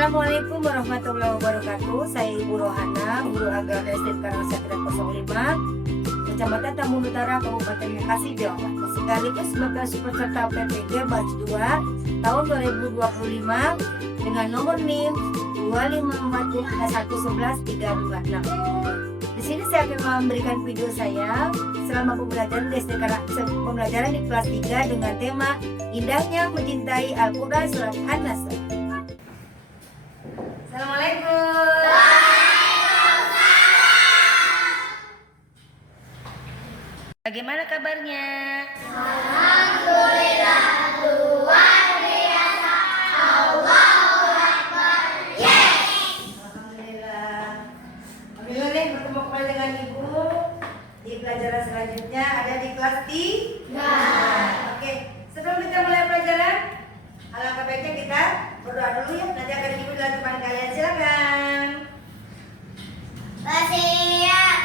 Assalamualaikum warahmatullahi wabarakatuh. Saya Ibu Rohana, guru agama SD Karangsatria 05, Kecamatan Tambun Utara, Kabupaten Bekasi, Jawa Barat. Sekaligus sebagai peserta PPG Batch 2 tahun 2025 dengan nomor NIM 254111326. Di sini saya akan memberikan video saya selama pembelajaran di kelas 3 dengan tema Indahnya Mencintai Al-Quran Surat An-Nasr. Assalamualaikum. Bagaimana kabarnya? Alhamdulillah, luar biasa. Allahu Akbar. Yes. Alhamdulillah. Alhamdulillah nih bertemu kembali dengan Ibu di pelajaran selanjutnya ada di kelas 3. Oke, sebelum kita mulai pelajaran, alangkah baiknya kita berdoa dulu ya. Nanti akan Ibu dalam depan kalian, silakan. Bersiap.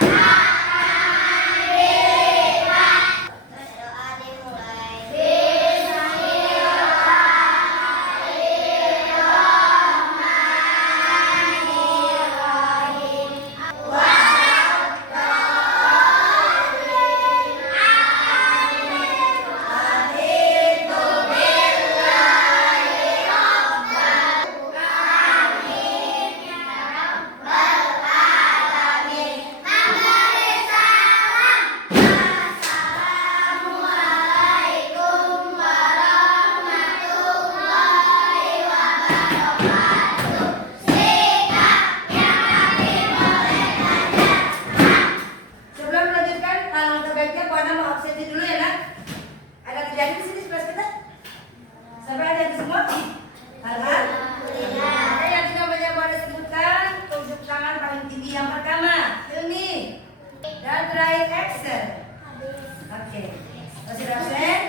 Berdoa dimulai. Bismillahirrahmanirrahim. Assalamualaikum warahmatullahi wabarakatuh. Sikap yang dimulai. Sebelum melanjutkan, alangkah baiknya Bu Ana mau absen dulu ya, Nak. Ada terjadi di sini sebelah kita? Sampai ada di semua? Alhamdulillah. Ada yang tidak banyak Bu Ana sebutkan, tunjuk tangan paling tinggi yang pertama, Hilmi. Dan terakhir Excel. Oke. Sudah absen?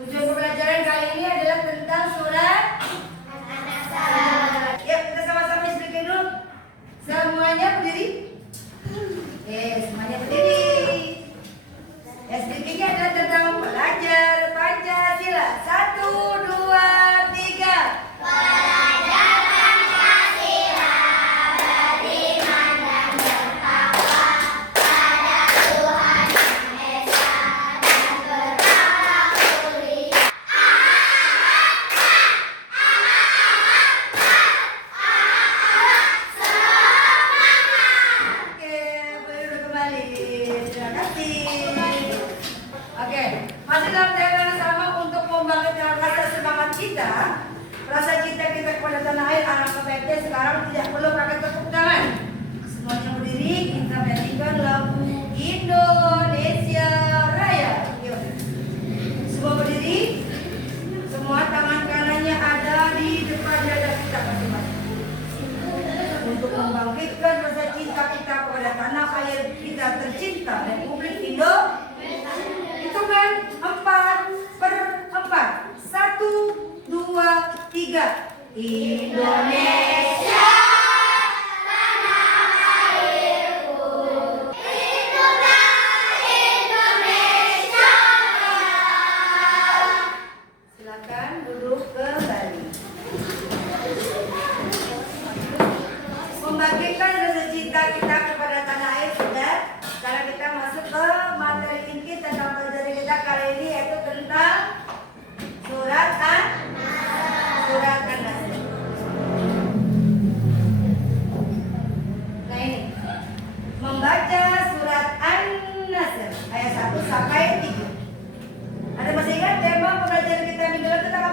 Ujung pembelajaran kali ini adalah tentang surat An-Nasr. Yuk kita sama-sama speaking dulu. Semuanya berdiri. Semuanya berdiri. Speakingnya adalah tentang belajar Pancasila. 1, 2, 3. Belajar Pancasila beriman dan bertakwa pada Tuhan Yang Esa dan berakhlak mulia. Oke, boleh duduk kembali. Terima kasih. Oke, masih dalam tema yang sama untuk membangkitkan rasa semangat kita, rasa cinta kita kepada tanah air. Alangkah baiknya sekarang tidak perlu pakai tepuk tangan. Semuanya berdiri, kita nyanyikan lagu Indonesia Raya. Yuk. Semua berdiri. Semua tangan kanannya ada di depan dada kita masing-masing. Untuk membangkitkan rasa cinta kita kepada tanah air kita tercinta, Republik Indonesia. Hitungan 4/4. 1, 2, 3. Indonesia. Tanah airku, hiduplah Indonesia Raya. Silakan duduk kembali. Membangkitkan rasa cinta kita kepada tanah air sudah. Sekarang kita masuk ke materi inti tentang pelajaran kita kali ini, yaitu tentang surat An-Nasr. Nah ini, membaca surat An-Nasr ayat 1 sampai 3. Ada masih ingat tema pembelajaran kita minggu lalu tentang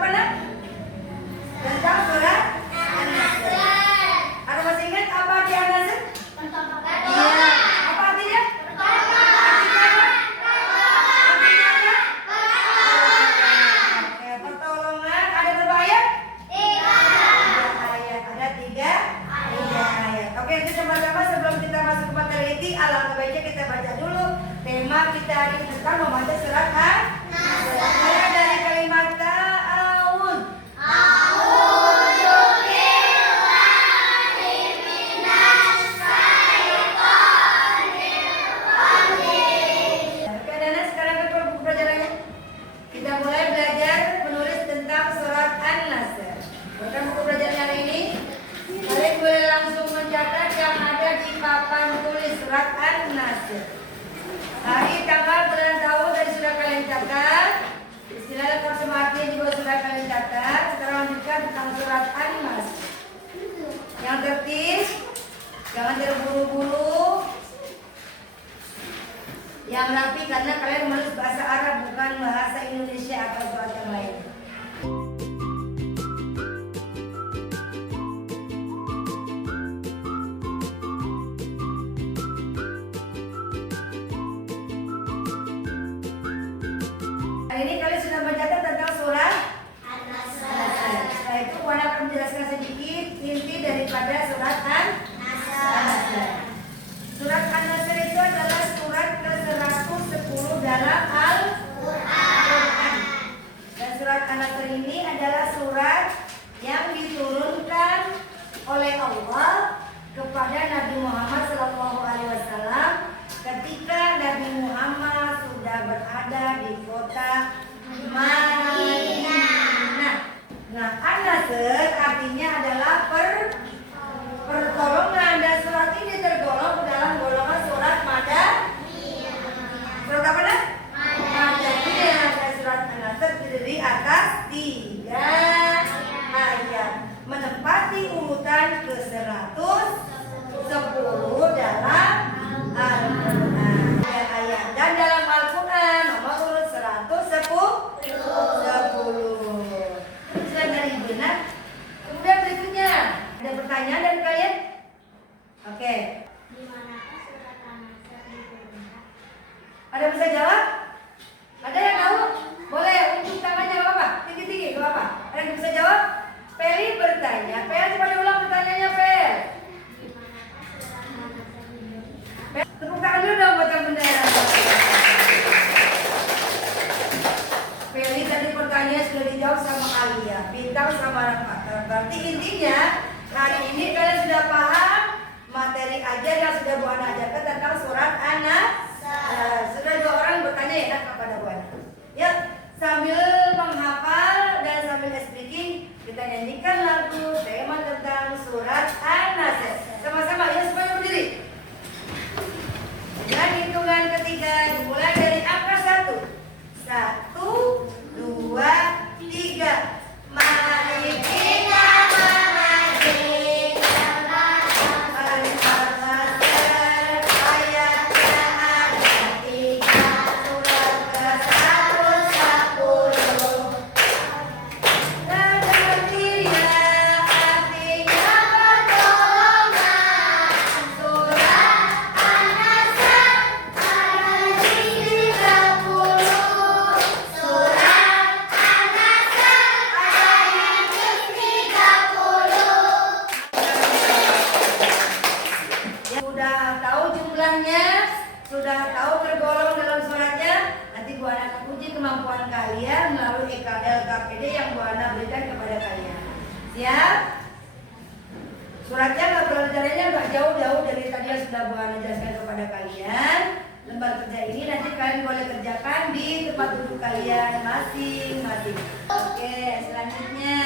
juga sudah kalian catat. Sekarang lanjutkan tentang surat An-Nas. Yang tertib, jangan terburu-buru. Yang rapi karena kalian menulis bahasa Arab bukan bahasa Indonesia atau surat yang lain. Hari ini kalian sudah mencatat tentang surat An-Nasr. Setelah itu Wana akan menjelaskan sedikit inti daripada surat An-Nasr. Surat An-Nasr itu adalah surat ke-110 dalam Al-Quran. Dan surat An-Nasr ini adalah surat yang diturunkan oleh Allah kepada Nabi Muhammad SAW ketika Nabi Muhammad sudah berada di kota Madinah. Nah, An-Nasr artinya adalah pertolongan, dan surat ini tergolong ke dalam golongan surat Madaniyah. Surat apa dah? Madaniyah. Dan surat An-Nasr terdiri atas 3 ayat, menempati urutan ke-110 dalam Al-Quran. Ayat dan dalam Al-Quran nomor urut 110. Sudah dari benar. Kemudian berikutnya ada pertanyaan dari kalian? Oke. Di manakah surat An-Nasr diturunkan? Ada bisa jawab? Ada yang tahu? Boleh unjuk tangannya, gak apa-apa. Tinggi-tinggi, gak apa-apa. Ada yang bisa jawab? Peli bertanya. Pel, coba diulang pertanyaannya, Pel. Di manakah surat An-Nasr diturunkan? Pel, tepuk tangan dulu dong buat yang benar. Peli tadi pertanyaan sudah dijawab sama Alia, Bintang sama Rafa. Berarti intinya hari ini kalian sudah paham materi ajar yang sudah Bu Ana ajarkan tentang surat An-Nasr. Sudah 2 orang bertanya ya kepada Bu Ana. Ya, sambil menghafal dan sambil speaking, kita nyanyikan lagu tema tentang surat An-Nasr. Sama-sama ya, semuanya berdiri. Dan hitungan ketiga dimulai dari angka 1. 1, 2, 3. Mari kita mengaji tentang Al-Nasr. Ayatnya ada 3, surat ke-110. Dan artinya pertolongan. Surat An-Nasr ayat 30. Surat An-Nasr ayat 30. Sudah tahu jumlahnya, sudah tahu tergolong dalam suratnya. Nanti Bu Ana akan uji kemampuan kalian melalui LKPD yang Bu Ana berikan kepada kalian. Siap? Suratnya nggak pelajarannya nggak jauh-jauh dari tadi yang sudah Bu Ana jelaskan kepada kalian. Lembar kerja ini nanti kalian boleh kerjakan di tempat duduk kalian masing-masing. Oke, selanjutnya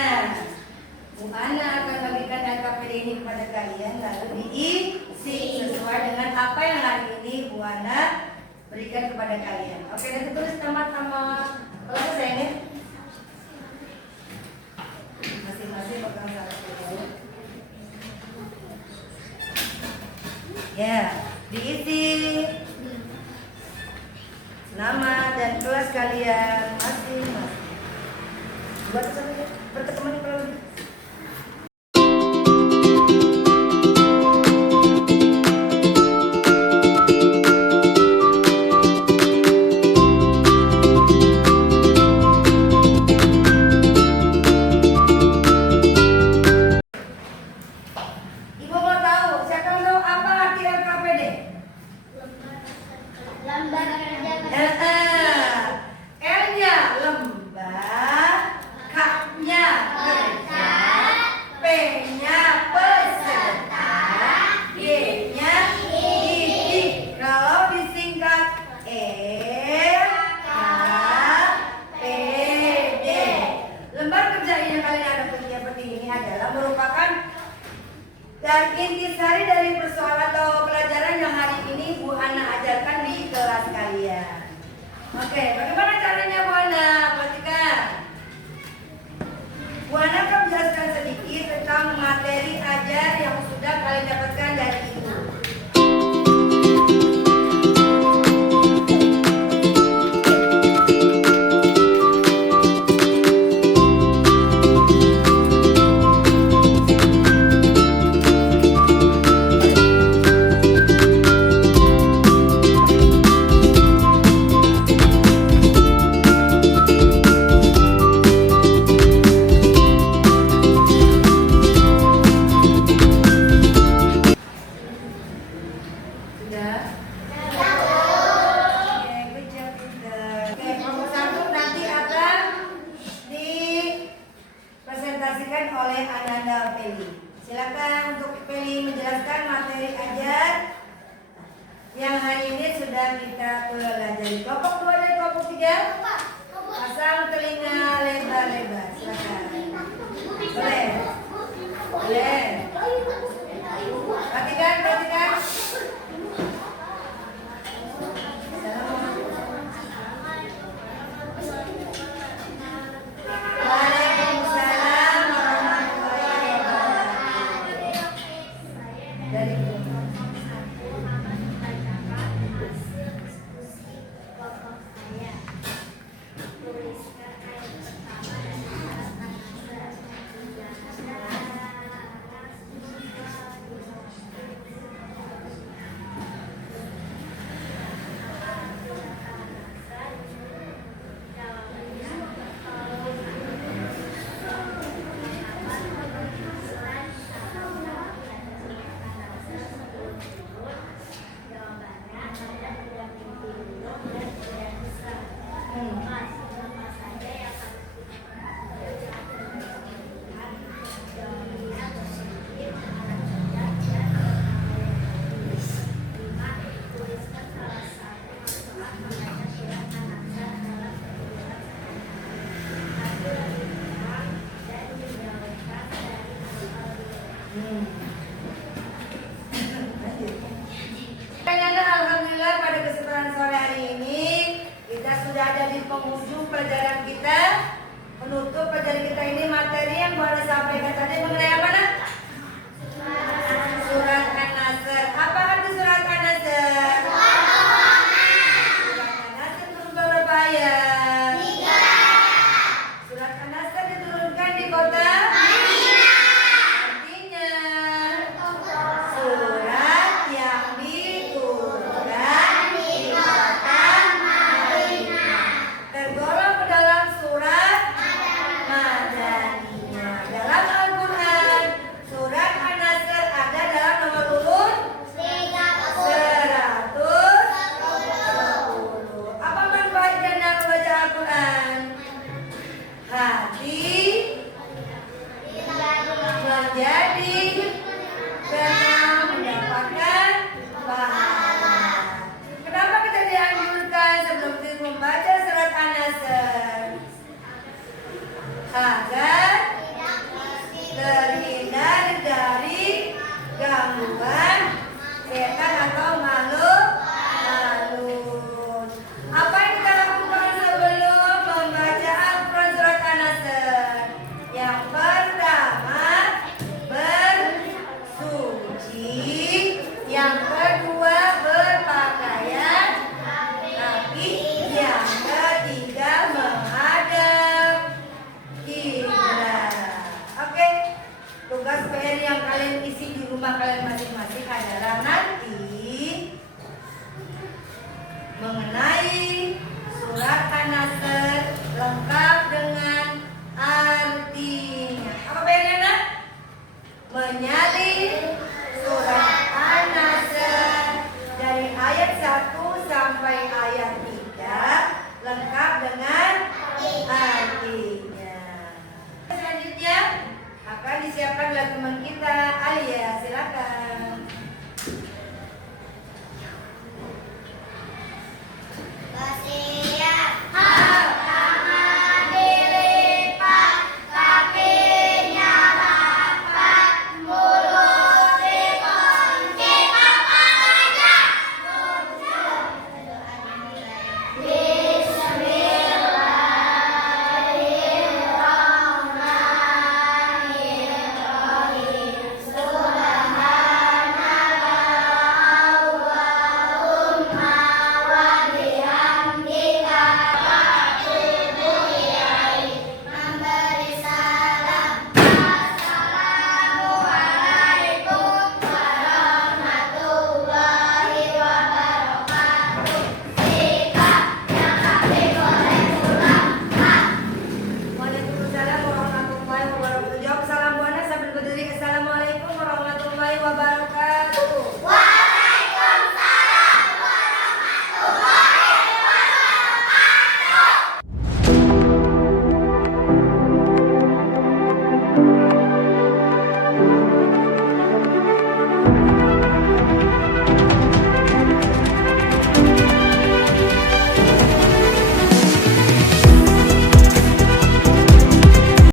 Bu Ana akan bagikan LKPD ini kepada kalian lalu diisi sesuai dengan apa yang hari ini Bu Ana berikan kepada kalian. Oke, nanti tulis sama-sama. Kalau sayangnya masing-masing pegang satu. Ya, diisi nama dan kelas kalian masing-masing. Buat sampai bertemu kalau gitu. Ibu mau tahu, siapa yang tahu apa arti LKPD? Lembar kerja L-nya lembar, K-nya kerja, P-nya peserta, G-nya didik. Kalau disingkat LKPD. Lembar kerja yang kalian ada seperti ini adalah merupakan dan intisari dari persoalan atau pelajaran yang hari ini Bu Ana ajarkan di kelas kalian. Oke, bagaimana caranya Bu Ana? Perhatikan. kalian dapatkan dari ibu. Sudah? Oke, good job, Indah. Oke, kelompok 1 nanti akan dipresentasikan oleh Ananda Peli. Silakan untuk Peli menjelaskan materi ajar yang hari ini sudah kita pelajari. Kelompok 2 dan kelompok 3 pasang telinga lebar-lebar. Silakan. Boleh? Boleh. Perhatikan, perhatikan. Waalaikumsalam warahmatullahi wabarakatuh. Dari Alhamdulillah pada kesempatan sore hari ini kita sudah ada di penghujung pelajaran kita. Penutup pelajaran kita ini materi yang boleh sampaikan tadi mengenai apa nak? Surat An-Nasr. Apa arti surat An-Nasr? Surat An-Nasr berberapa ayat? 3. Surat An-Nasr diturunkan di kota artinya surat yang diturunkan di kota Madinah, tergolong ke dalam surat Madaniyah. Dalam Al-Quran, surat An-Nasr ada dalam nomor urut 120. Apa manfaatnya dalam membaca Al-Quran? Hati menjadi tenang, mendapatkan pahala. Kenapa kita dianjurkan sebelum kita membaca surat An-Nasr? Agar terhindar dari gangguan setan atau makhluk halus. Apa yang kita lakukan sebelum membaca Al-Quran surat An-Nasr? Yang pertama, bersuci. Yang kedua, berpakaian rapi. Yang ketiga, menghadap kiblat. Oke, tugas PR yang kalian isi di rumah kalian